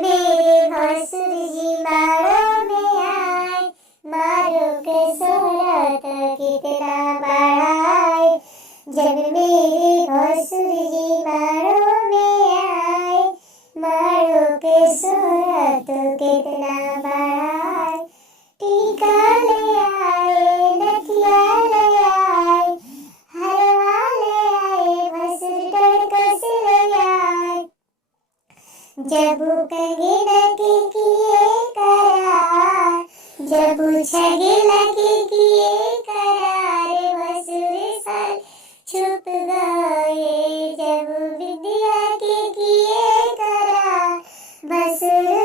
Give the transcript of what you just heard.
मेरे भसुर जी मारो में आए, मारो के सोहरत कितना बढ़ाए। जब मेरे भसुर जी मारो में आए, मारो के सोहरत कितना बढ़ाए। टीका ले आए, नथिया ले आए, हरवा ले आए, भसुर डरकस ले आए। जबू कंगे लगे किए करार, जबू छगे लगे किए करार, भसुर साल छुप गए। जबू विद्या के किए करार, भसुर